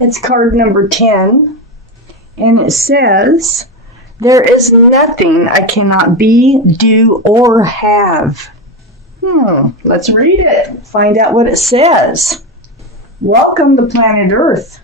It's card number 10, and it says, there is nothing I cannot be, do, or have. Let's read it. Find out what it says. Welcome to planet Earth.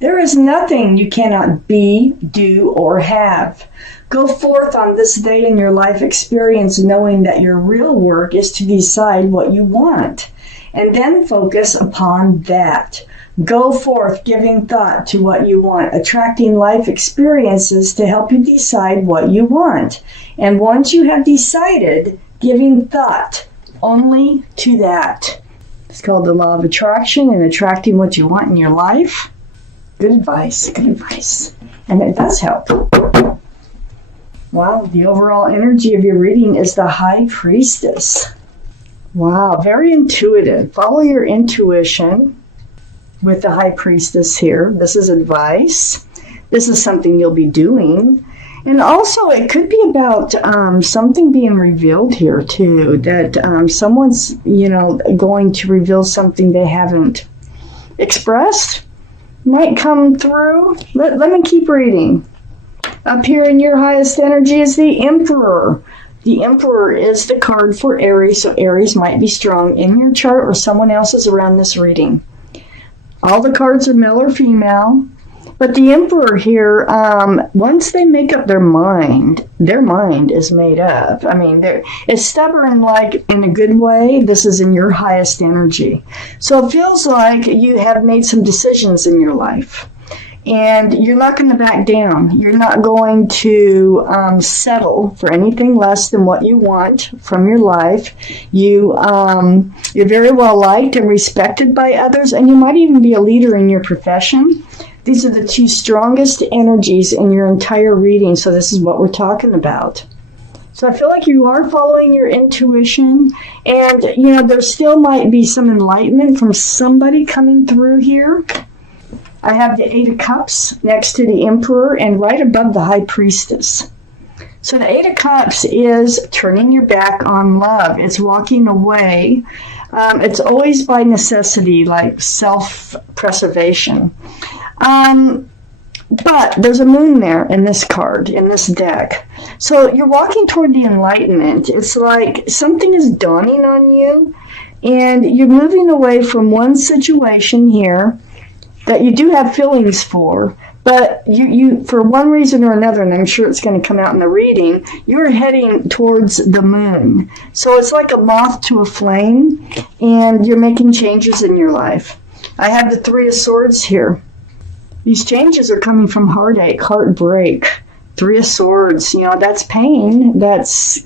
There is nothing you cannot be, do, or have. Go forth on this day in your life experience knowing that your real work is to decide what you want, and then focus upon that. Go forth giving thought to what you want, attracting life experiences to help you decide what you want. And once you have decided, giving thought only to that. It's called the law of attraction and attracting what you want in your life. Good advice, good advice. And it does help. Wow, the overall energy of your reading is the High Priestess. Wow, very intuitive. Follow your intuition with the High Priestess here. This is advice. This is something you'll be doing. And also, it could be about something being revealed here, too. That someone's, going to reveal something they haven't expressed. Might come through. Let me keep reading. Up here in your highest energy is the Emperor. The Emperor is the card for Aries, so Aries might be strong in your chart or someone else's around this reading. All the cards are male or female, but the Emperor here, once they make up their mind is made up. I mean, it's stubborn, like in a good way. This is in your highest energy. So it feels like you have made some decisions in your life. And you're not going to back down. You're not going to settle for anything less than what you want from your life. You're very well liked and respected by others, and you might even be a leader in your profession. These are the two strongest energies in your entire reading, so this is what we're talking about. So I feel like you are following your intuition, and there still might be some enlightenment from somebody coming through here. I have the Eight of Cups next to the Emperor and right above the High Priestess. So the Eight of Cups is turning your back on love. It's walking away. It's always by necessity, like self-preservation. But there's a moon there in this card, in this deck. So you're walking toward the enlightenment. It's like something is dawning on you, and you're moving away from one situation here that you do have feelings for, but you for one reason or another, and I'm sure it's going to come out in the reading, you're heading towards the moon. So it's like a moth to a flame, and you're making changes in your life. I have the Three of Swords here. These changes are coming from heartache, heartbreak. Three of Swords, that's pain, that's,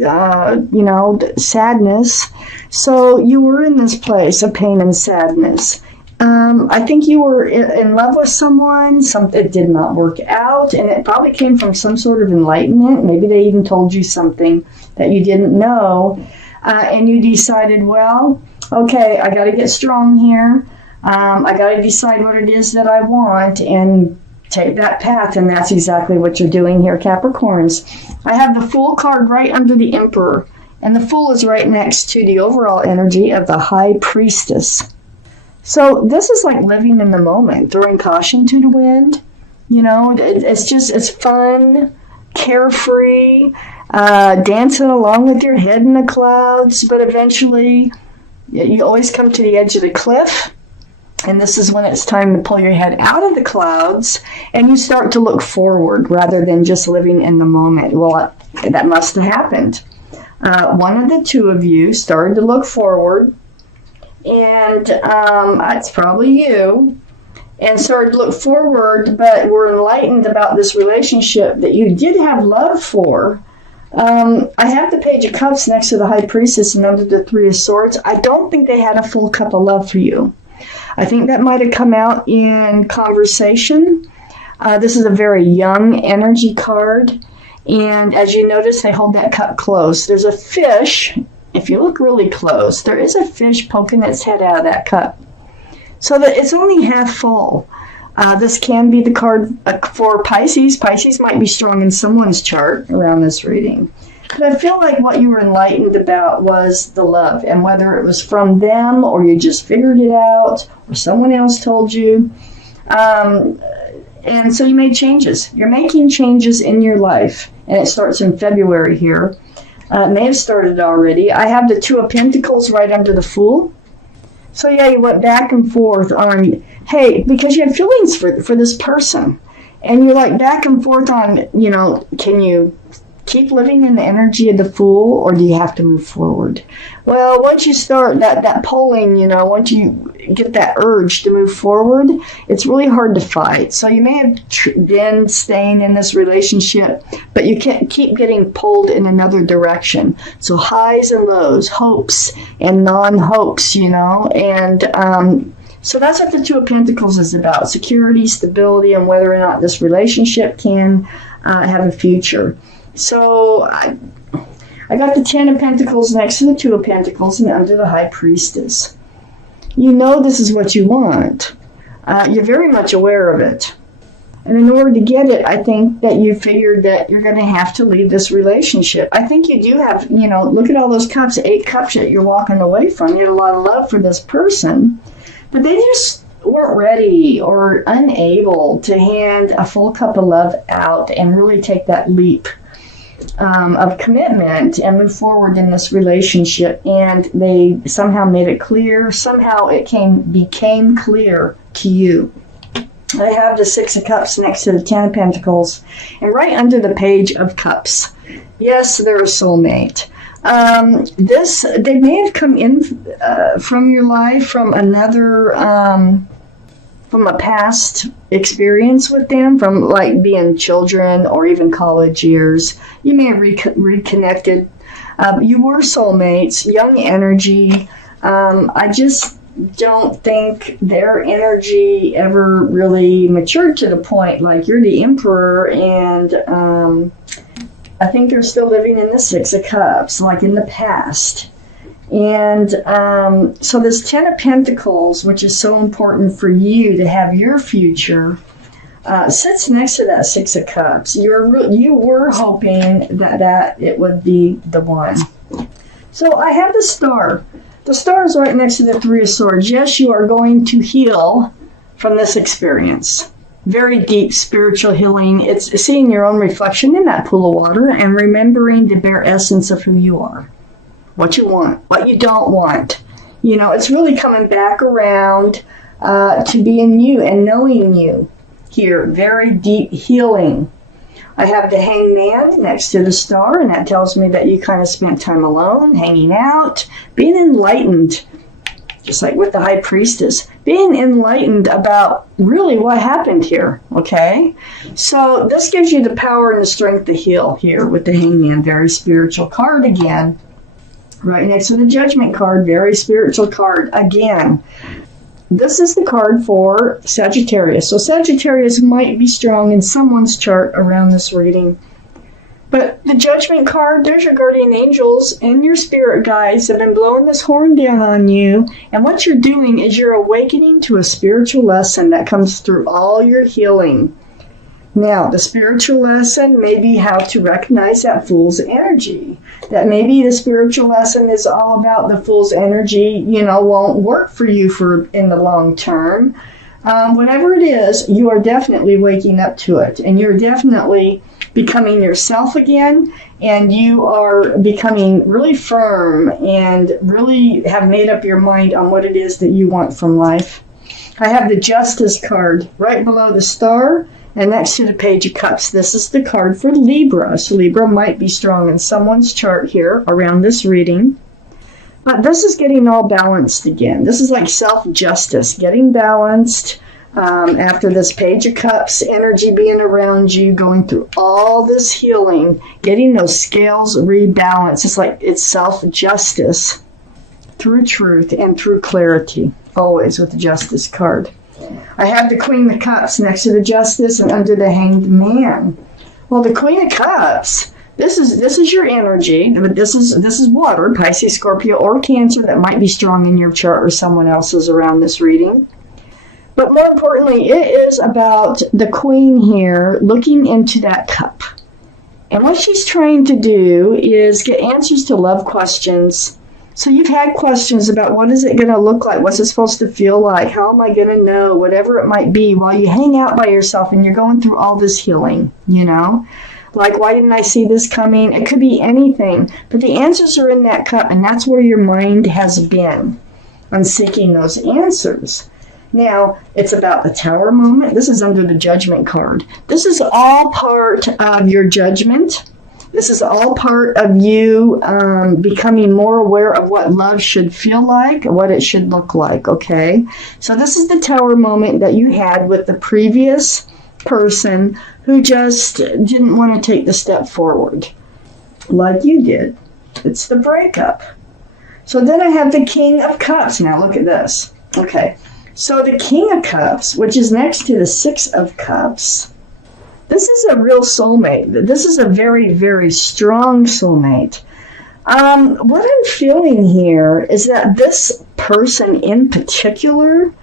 sadness. So you were in this place of pain and sadness. I think you were in love with someone, something did not work out, and it probably came from some sort of enlightenment. Maybe they even told you something that you didn't know, and you decided, well, okay, I got to get strong here. I got to decide what it is that I want and take that path, and that's exactly what you're doing here, Capricorns. I have the Fool card right under the Emperor, and the Fool is right next to the overall energy of the High Priestess. So this is like living in the moment, throwing caution to the wind. It's fun, carefree, dancing along with your head in the clouds, but eventually you always come to the edge of the cliff, and this is when it's time to pull your head out of the clouds, and you start to look forward rather than just living in the moment. Well, that must have happened. One of the two of you started to look forward, and it's probably you, and started to look forward, but were enlightened about this relationship that you did have love for. I have the Page of Cups next to the High Priestess and under the Three of Swords. I don't think they had a full cup of love for you. I think that might have come out in conversation. This is a very young energy card, and as you notice, they hold that cup close. There's a fish. If you look really close, there is a fish poking its head out of that cup. So that it's only half full. This can be the card for Pisces. Pisces might be strong in someone's chart around this reading. But I feel like what you were enlightened about was the love. And whether it was from them or you just figured it out or someone else told you, And so you made changes. You're making changes in your life, and it starts in February here. It may have started already. I have the Two of Pentacles right under the Fool. So yeah, you went back and forth on, hey, because you had feelings for this person. And you're like back and forth on, can you keep living in the energy of the Fool, or do you have to move forward? Well, once you start that polling, once you get that urge to move forward, it's really hard to fight. So you may have been staying in this relationship, but you can't keep getting pulled in another direction. So highs and lows, hopes and non-hopes, and so that's what the Two of Pentacles is about: security, stability, and whether or not this relationship can have a future. So I got the Ten of Pentacles next to the Two of Pentacles and under the High Priestess. You know this is what you want. You're very much aware of it. And in order to get it, I think that you figured that you're going to have to leave this relationship. I think you do have, look at all those cups, 8 cups that you're walking away from. You had a lot of love for this person, but they just weren't ready or unable to hand a full cup of love out and really take that leap of commitment and move forward in this relationship. And they somehow made it clear. Somehow it became clear to you. I have the Six of Cups next to the Ten of Pentacles and right under the Page of Cups. Yes, they're a soulmate. They may have come in from your life from another, from a past experience with them, from like being children or even college years. You may have reconnected. You were soulmates, young energy. I just don't think their energy ever really matured to the point like you're the Emperor, and I think they're still living in the Six of Cups, like in the past. And so this Ten of Pentacles, which is so important for you to have your future, sits next to that Six of Cups. You were hoping that it would be the one. So I have the Star. The Star is right next to the Three of Swords. Yes, you are going to heal from this experience. Very deep spiritual healing. It's seeing your own reflection in that pool of water and remembering the bare essence of who you are. What you want, what you don't want. It's really coming back around to being you and knowing you here. Very deep healing. I have the Hangman next to the Star, and that tells me that you kind of spent time alone, hanging out, being enlightened. Just like with the High Priestess, being enlightened about really what happened here, okay? So this gives you the power and the strength to heal here with the Hangman. Very spiritual card again. Right next to the Judgment card, very spiritual card again. This is the card for Sagittarius. So Sagittarius might be strong in someone's chart around this reading. But the Judgment card, there's your guardian angels and your spirit guides have been blowing this horn down on you. And what you're doing is you're awakening to a spiritual lesson that comes through all your healing. Now, the spiritual lesson may be how to recognize that Fool's energy. That maybe the spiritual lesson is all about the Fool's energy, won't work for you in the long term. Whatever it is, you are definitely waking up to it. And you're definitely becoming yourself again. And you are becoming really firm and really have made up your mind on what it is that you want from life. I have the Justice card right below the Star. And next to the Page of Cups, this is the card for Libra. So Libra might be strong in someone's chart here around this reading. But this is getting all balanced again. This is like self-justice, getting balanced after this Page of Cups, energy being around you, going through all this healing, getting those scales rebalanced. It's like it's self-justice through truth and through clarity, always with the Justice card. I have the Queen of Cups next to the Justice and under the Hanged Man. Well, the Queen of Cups, this is your energy, but this is water, Pisces, Scorpio, or Cancer that might be strong in your chart or someone else's around this reading. But more importantly, it is about the Queen here looking into that cup. And what she's trying to do is get answers to love questions So you've had questions about what is it going to look like? What's it supposed to feel like? How am I going to know? Whatever it might be while you hang out by yourself and you're going through all this healing, you know? Like, why didn't I see this coming? It could be anything. But the answers are in that cup, and that's where your mind has been on seeking those answers. Now, it's about the Tower moment. This is under the Judgment card. This is all part of your judgment. This is all part of you becoming more aware of what love should feel like, what it should look like, okay? So this is the Tower moment that you had with the previous person who just didn't want to take the step forward like you did. It's the breakup. So then I have the King of Cups. Now look at this. Okay, so the King of Cups, which is next to the Six of Cups, this is a real soulmate. This is a very, very strong soulmate. What I'm feeling here is that this person in particular,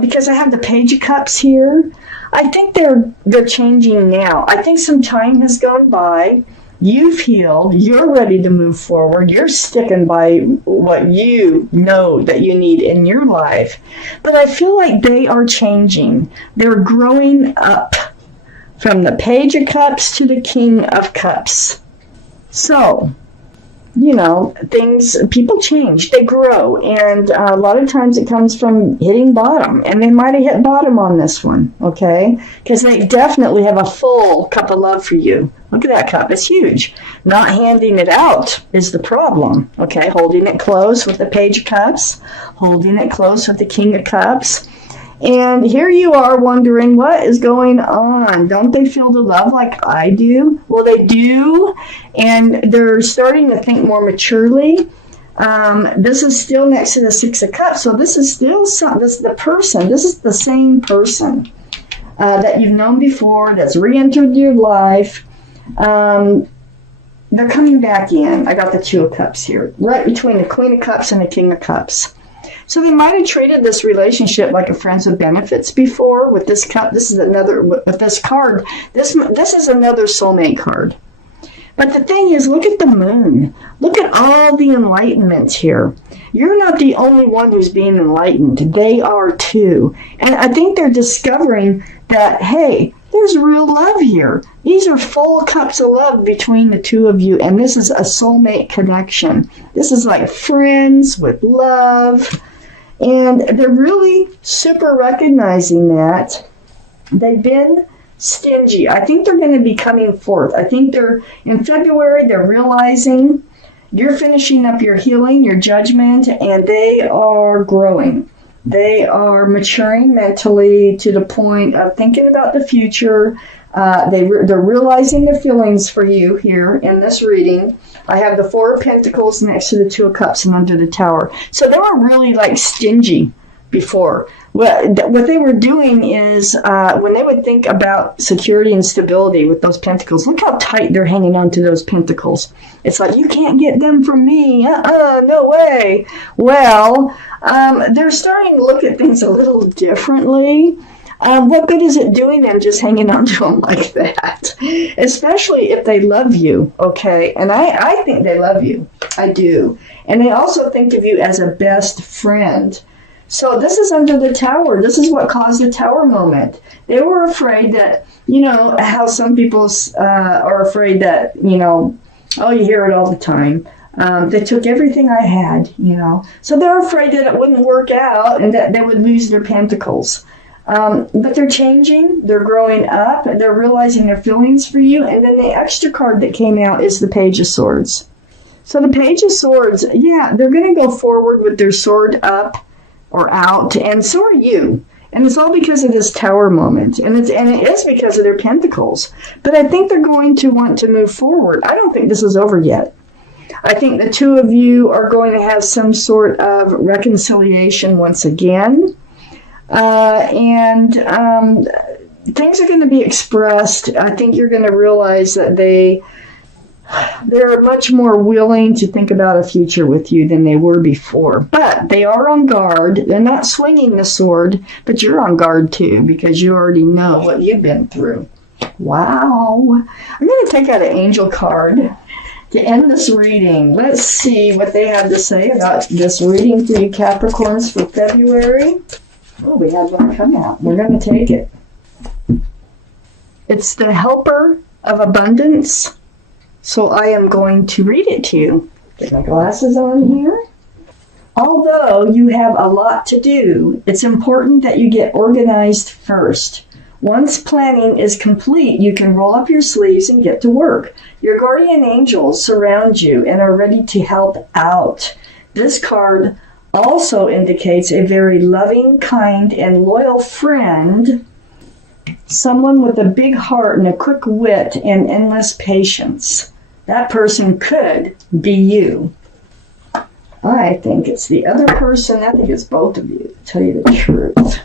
because I have the Page of Cups here, I think they're changing now. I think some time has gone by. You've healed. You're ready to move forward. You're sticking by what you know that you need in your life. But I feel like they are changing. They're growing up. From the Page of Cups to the King of Cups. So, you know, people change, they grow, and a lot of times it comes from hitting bottom, and they might have hit bottom on this one, okay? Because they definitely have a full cup of love for you. Look at that cup, it's huge. Not handing it out is the problem, okay? Holding it close with the Page of Cups, holding it close with the King of Cups. And here you are wondering what is going on. Don't they feel the love like I do? Well, they do, and they're starting to think more maturely. This is still next to the Six of Cups, so this is still this is the person. This is the same person that you've known before that's re-entered your life. They're coming back in. I got the Two of Cups here, right between the Queen of Cups and the King of Cups. So they might have treated this relationship like a friends with benefits before with this cup. This is another, with this card, this is another soulmate card. But the thing is, look at the moon. Look at all the enlightenment here. You're not the only one who's being enlightened. They are too. And I think they're discovering that, hey, there's real love here. These are full cups of love between the two of you, and this is a soulmate connection. This is like friends with love. And they're really super recognizing that they've been stingy. I think they're going to be coming forth. I think in February, they're realizing you're finishing up your healing, your judgment, and they are growing. They are maturing mentally to the point of thinking about the future. They're realizing their feelings for you here in this reading. I have the Four of Pentacles next to the Two of Cups and under the Tower. So they were really like stingy before. What they were doing is when they would think about security and stability with those pentacles, look how tight they're hanging on to those pentacles. It's like, you can't get them from me. No way. Well, they're starting to look at things a little differently. What good is it doing them just hanging on to them like that? Especially if they love you, okay? And I think they love you. I do. And they also think of you as a best friend. So this is under the Tower. This is what caused the Tower moment. They were afraid that, you know, how some people are afraid that, you know, oh, you hear it all the time. They took everything I had, you know. So they're afraid that it wouldn't work out and that they would lose their pentacles. But they're changing, they're growing up, they're realizing their feelings for you, and then the extra card that came out is the Page of Swords. So the Page of Swords, yeah, they're going to go forward with their sword up or out, and so are you. And it's all because of this Tower moment, and it is because of their pentacles. But I think they're going to want to move forward. I don't think this is over yet. I think the two of you are going to have some sort of reconciliation once again. And things are going to be expressed. I think you're going to realize that they're much more willing to think about a future with you than they were before. But they are on guard. They're not swinging the sword, but you're on guard too because you already know what you've been through. Wow. I'm going to take out an angel card. to end this reading, let's see what they had to say about this reading for you Capricorns for February. Oh, we had one come out. We're going to take it. It's the Helper of Abundance. So I am going to read it to you. Get my glasses on here. Although you have a lot to do, it's important that you get organized first. Once planning is complete, you can roll up your sleeves and get to work. Your guardian angels surround you and are ready to help out. This card also indicates a very loving, kind, and loyal friend, someone with a big heart and a quick wit and endless patience. That person could be you. I think it's the other person. I think it's both of you, to tell you the truth.